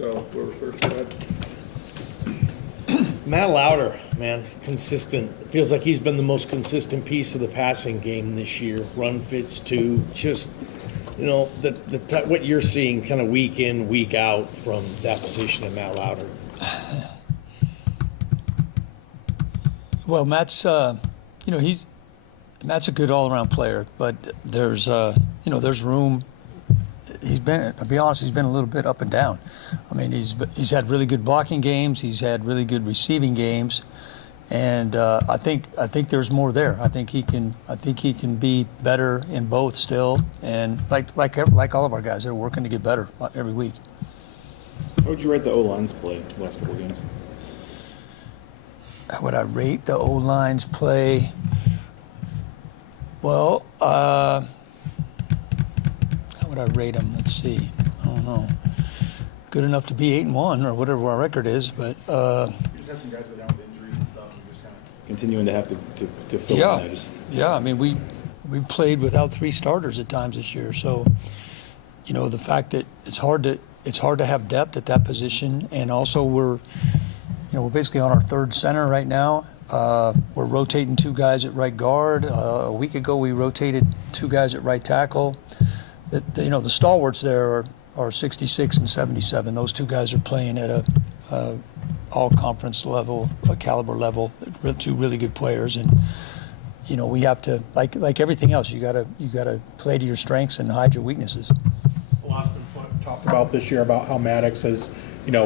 So whoever's first, go ahead. Matt Lauder, man, consistent. It feels like he's been the most consistent piece of the passing game this year. Run fits too. Just, you know, what you're seeing kind of week in, week out from that position of Matt Lauder. Well, Matt's, Matt's a good all-around player, but there's room. To be honest, he's been a little bit up and down. I mean, he's had really good blocking games. He's had really good receiving games, and I think there's more there. I think he can be better in both still, and like all of our guys, they're working to get better every week. How would you rate the O-line's play the last couple of games? How would I rate the O-line's play? Well, how would I rate them? Let's see. I don't know. Good enough to be 8-1 or whatever our record is, but. You just had some guys go down with injuries and stuff, and just kind of continuing to have to fill in those. Yeah. I mean, we played without 3 starters at times this year, so you know the fact that it's hard to have depth at that position, and also we're basically on our 3rd center right now. We're rotating 2 guys at right guard. A week ago, we rotated 2 guys at right tackle. The stalwarts there are 66 and 77. Those 2 guys are playing at a all-conference level, a caliber level. 2 really good players, and we have to like everything else. You gotta play to your strengths and hide your weaknesses. A lot's been talked about this year about how Maddox has,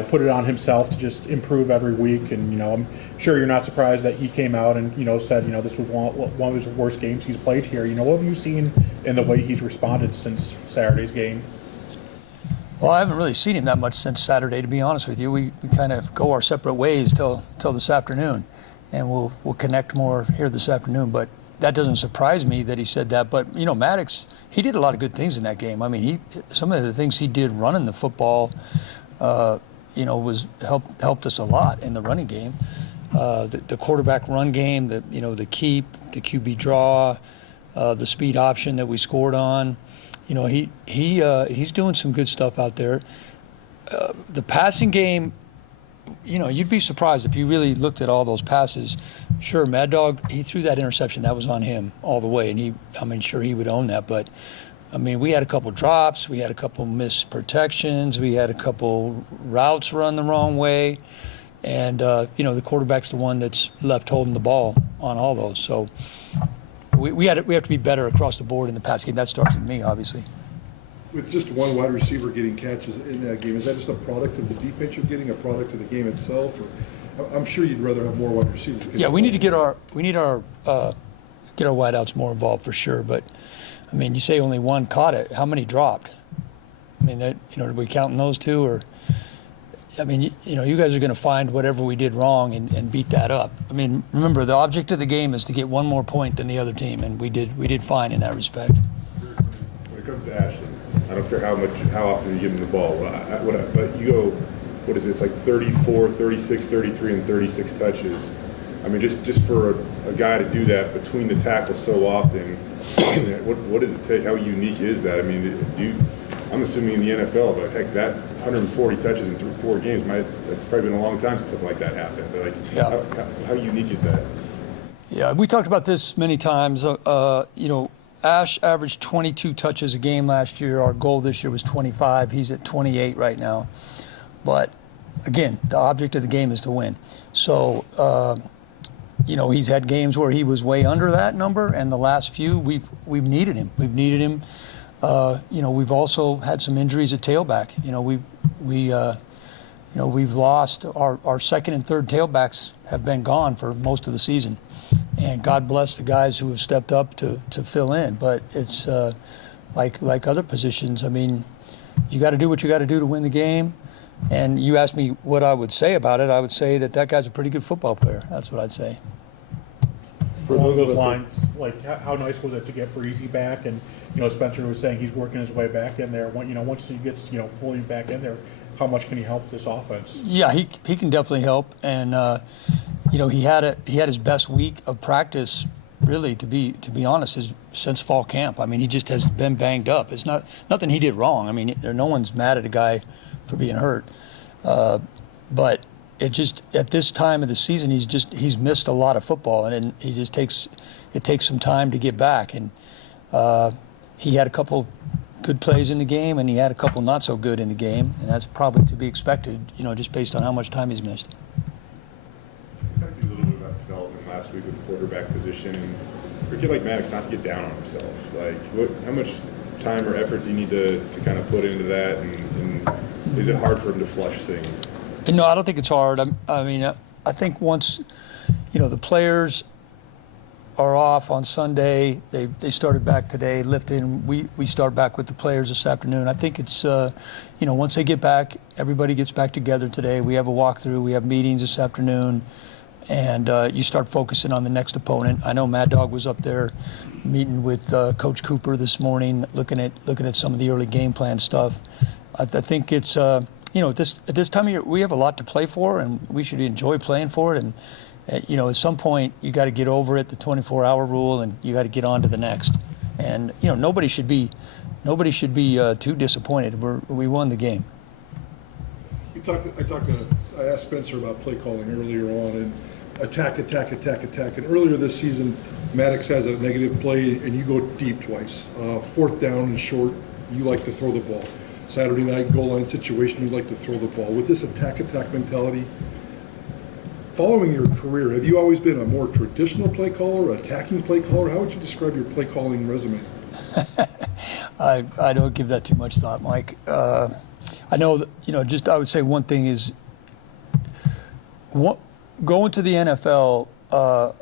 put it on himself to just improve every week. And, I'm sure you're not surprised that he came out and, said, this was one of his worst games he's played here. What have you seen in the way he's responded since Saturday's game? Well, I haven't really seen him that much since Saturday, to be honest with you. We kind of go our separate ways till this afternoon, and we'll connect more here this afternoon. But that doesn't surprise me that he said that. But, Maddox, he did a lot of good things in that game. I mean, some of the things he did running the football, was helped us a lot in the running game. The quarterback run game, the keep, the QB draw, the speed option that we scored on. He's doing some good stuff out there. The passing game, you'd be surprised if you really looked at all those passes. Sure, Mad Dog, he threw that interception. That was on him all the way, and sure he would own that. But we had a couple drops, we had a couple missed protections, we had a couple routes run the wrong way, and the quarterback's the one that's left holding the ball on all those. So we have to be better across the board in the pass game. That starts with me, obviously. With just one wide receiver getting catches in that game, is that just a product of the defense you're getting, a product of the game itself? Or I'm sure you'd rather have more wide receivers. Yeah, we need to get our wideouts more involved for sure. But you say only one caught it. How many dropped? Are we counting those 2 or? You guys are going to find whatever we did wrong and beat that up. Remember, the object of the game is to get 1 more point than the other team, and we did fine in that respect. When it comes to Ashton, I don't care how often you give him the ball, but you go, what is it? It's like 34, 36, 33, and 36 touches. Just for a guy to do that between the tackles so often, what does it take? How unique is that? I'm assuming in the NFL, but heck, that 140 touches in 4 games, that's probably been a long time since something like that happened. But how unique is that? Yeah, we talked about this many times. Ash averaged 22 touches a game last year. Our goal this year was 25. He's at 28 right now. But again, the object of the game is to win. So, he's had games where he was way under that number, and the last few we've needed him. We've needed him. We've also had some injuries at tailback. We've lost our second and third tailbacks have been gone for most of the season, and God bless the guys who have stepped up to fill in. But it's like other positions. You got to do what you got to do to win the game. And you asked me what I would say about it. I would say that guy's a pretty good football player. That's what I'd say. Along those lines, how nice was it to get Breezy back? And Spencer was saying he's working his way back in there. Once he gets fully back in there, how much can he help this offense? Yeah, he can definitely help. And he had his best week of practice, really, to be honest, since fall camp. He just has been banged up. It's nothing he did wrong. No one's mad at a guy for being hurt. But it just, at this time of the season, he's missed a lot of football, and it takes some time to get back. And he had a couple good plays in the game, and he had a couple not so good in the game, and that's probably to be expected, just based on how much time he's missed. We talked a little bit about development last week with the quarterback position, and for a kid like Maddox not to get down on himself. Like, how much time or effort do you need to kind of put into that, and is it hard for him to flush things? No, I don't think it's hard. I think once, the players are off on Sunday, they started back today lifting. We start back with the players this afternoon. I think it's, once they get back, everybody gets back together today. We have a walkthrough. We have meetings this afternoon. And you start focusing on the next opponent. I know Mad Dog was up there meeting with Coach Cooper this morning, looking at some of the early game plan stuff. I think it's at this time of year we have a lot to play for, and we should enjoy playing for it. And at some point you got to get over it, the 24-hour rule, and you got to get on to the next. And nobody should be too disappointed. We won the game. I asked Spencer about play calling earlier on, and attack. And earlier this season, Maddox has a negative play, and you go deep twice. Fourth down and short, you like to throw the ball. Saturday night goal line situation, you like to throw the ball. With this attack mentality, following your career, have you always been a more traditional play caller, attacking play caller? How would you describe your play calling resume? I don't give that too much thought, Mike. I know that, I would say one thing is going to the NFL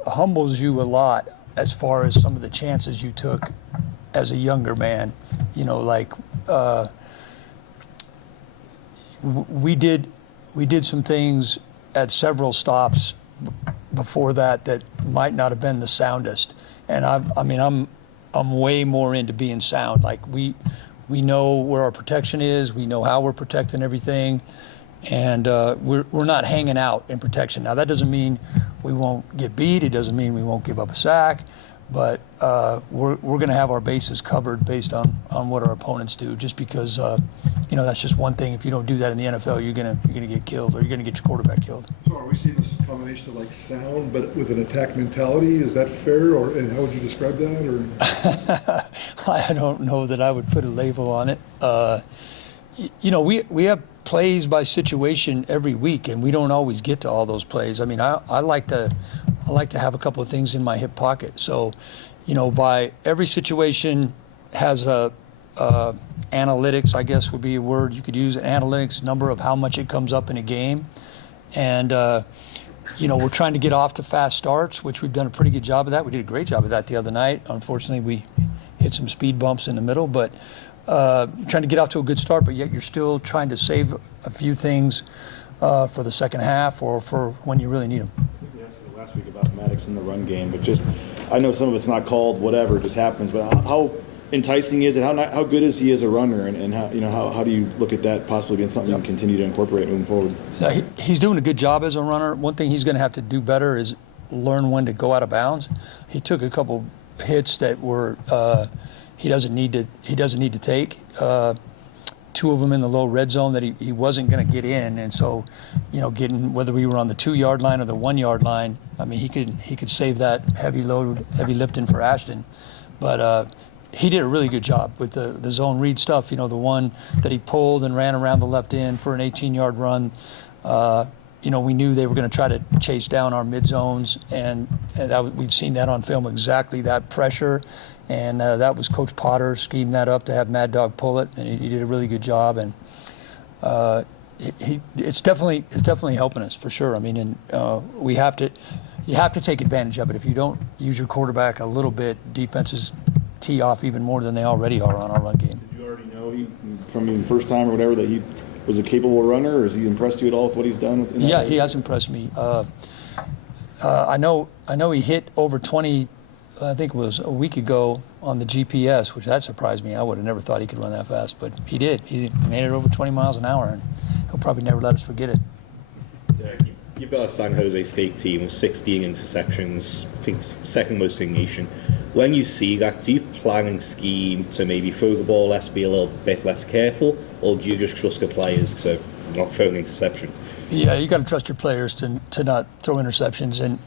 humbles you a lot as far as some of the chances you took as a younger man. We did some things at several stops before that might not have been the soundest. And I'm way more into being sound. Like we know where our protection is. We know how we're protecting everything, and we're not hanging out in protection. Now that doesn't mean we won't get beat. It doesn't mean we won't give up a sack, but we're going to have our bases covered based on what our opponents do. Just because that's just one thing. If you don't do that in the NFL, you're gonna get killed, or you're gonna get your quarterback killed. So are we seeing this combination of like sound, but with an attack mentality? Is that fair, and how would you describe that? Or I don't know that I would put a label on it. We have plays by situation every week, and we don't always get to all those plays. I like to have a couple of things in my hip pocket. So, by every situation has a analytics, I guess would be a word you could use, an analytics number of how much it comes up in a game. And, we're trying to get off to fast starts, which we've done a pretty good job of that. We did a great job of that the other night. Unfortunately, we hit some speed bumps in the middle, but trying to get off to a good start, but yet you're still trying to save a few things for the second half or for when you really need them. We asked last week about Maddox in the run game, but I know some of it's not called, whatever, it just happens, but how enticing is it? How good is he as a runner, and how do you look at that possibly being something you can continue to incorporate moving forward? Yeah, he's doing a good job as a runner. One thing he's going to have to do better is learn when to go out of bounds. He took a couple hits that were he doesn't need to take. Two of them in the low red zone that he wasn't going to get in, and so getting, whether we were on the 2-yard line or the 1-yard line, he could save that heavy lifting for Ashton, but. He did a really good job with the zone read stuff. The one that he pulled and ran around the left end for an 18-yard run. We knew they were going to try to chase down our mid zones, and we'd seen that on film, exactly that pressure. And that was Coach Potter schemed that up to have Mad Dog pull it, and he did a really good job. And it's definitely helping us for sure. You have to take advantage of it. If you don't use your quarterback a little bit, defenses tee off even more than they already are on our run game. Did you already know from the first time or whatever that he was a capable runner, or has he impressed you at all with what he's done? Yeah, he has impressed me. I know he hit over 20, I think it was a week ago on the GPS, which that surprised me. I would have never thought he could run that fast, but he did. He made it over 20 miles an hour, and he'll probably never let us forget it. You built a San Jose State team with 16 interceptions, I think second most in the nation. When you see that, do you plan and scheme to maybe throw the ball less, be a little bit less careful, or do you just trust the players to not throw an interception. Yeah, you got to trust your players to not throw interceptions, and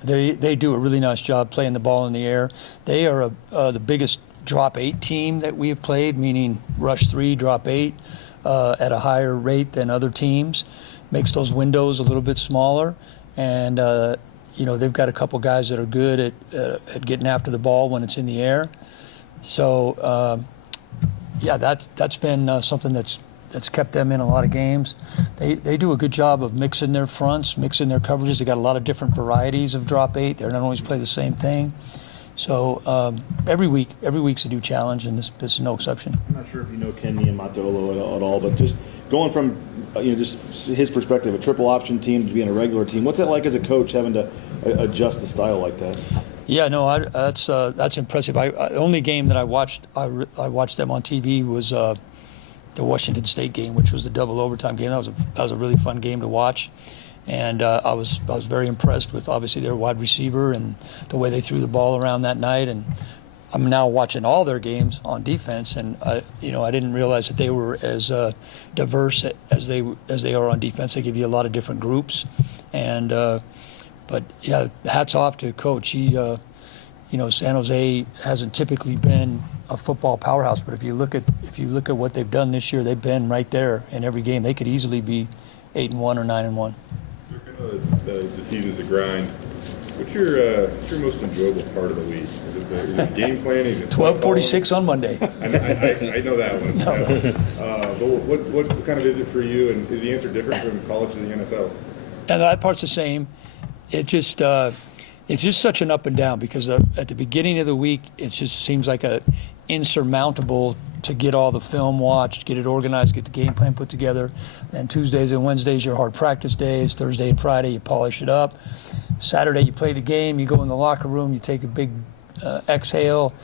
they do a really nice job playing the ball in the air. They are the biggest drop 8 team that we have played, meaning rush 3, drop 8 at a higher rate than other teams. Makes those windows a little bit smaller, and they've got a couple guys that are good at getting after the ball when it's in the air. So that's been something that's kept them in a lot of games. They do a good job of mixing their fronts, mixing their coverages. They got a lot of different varieties of drop 8. They're not always play the same thing. So every week's a new challenge, and this is no exception. I'm not sure if you know Kenny and Matolo at all, but just going from just his perspective, a triple option team to being a regular team, what's it like as a coach having to adjust the style like that? Yeah, no, that's impressive. The only game that I watched them on TV was the Washington State game, which was the double overtime game. That was a really fun game to watch, and I was very impressed with obviously their wide receiver and the way they threw the ball around that night. And I'm now watching all their games on defense, and I didn't realize that they were as diverse as they are on defense. They give you a lot of different groups, and but yeah, hats off to Coach. He, San Jose hasn't typically been a football powerhouse, but if you look at what they've done this year, they've been right there in every game. They could easily be 8-1 or 9-1. The season's a grind. What's your most enjoyable part of the week? Is it game planning? 12:46 on Monday. I know that one. No. But what kind of is it for you? And is the answer different from college to the NFL? And that part's the same. It's just such an up and down because at the beginning of the week, it just seems like a insurmountable to get all the film watched, get it organized, get the game plan put together. And Tuesdays and Wednesdays, your hard practice days. Thursday and Friday, you polish it up. Saturday, you play the game. You go in the locker room. You take a big exhale.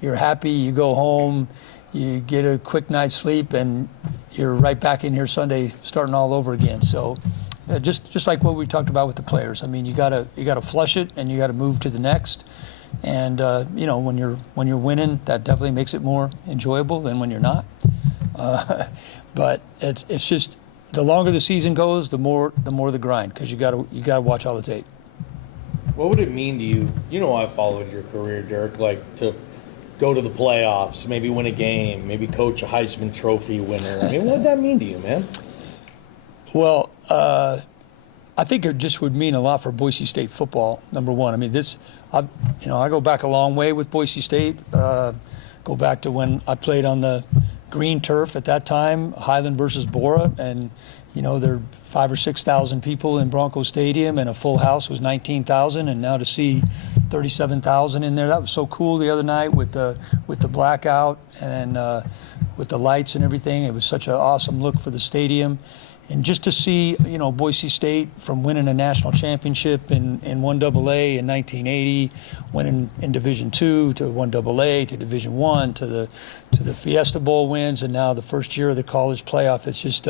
You're happy. You go home. You get a quick night's sleep, and you're right back in here Sunday, starting all over again. So, just like what we talked about with the players. I mean, you gotta flush it, and you gotta move to the next. And when you're winning, that definitely makes it more enjoyable than when you're not. But it's just the longer the season goes, the more the grind, because you gotta watch all the tape. What would it mean to you? I followed your career, Dirk, like to go to the playoffs, maybe win a game, maybe coach a Heisman Trophy winner. I mean, what would that mean to you, man? Well, I think it just would mean a lot for Boise State football, number one. I mean, I go back a long way with Boise State. Go back to when I played on the green turf at that time, Highland versus Bora, and there are 5,000 or 6,000 people in Bronco Stadium, and a full house was 19,000, and now to see 37,000 in there, that was so cool the other night with the blackout and with the lights and everything. It was such an awesome look for the stadium. And just to see, Boise State from winning a national championship in 1AA in 1980, winning in Division II to 1AA to Division I to the Fiesta Bowl wins, and now the first year of the college playoff. It's just,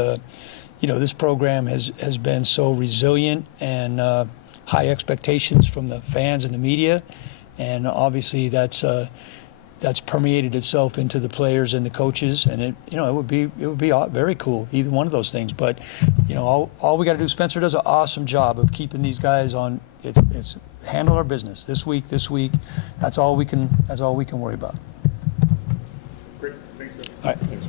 this program has been so resilient and high expectations from the fans and the media, and obviously that's permeated itself into the players and the coaches, and it would be very cool, either one of those things. But all we got to do, Spencer does an awesome job of keeping these guys on. It's handle our business this week. That's all we can worry about. Great, thanks, guys. All right. Thanks.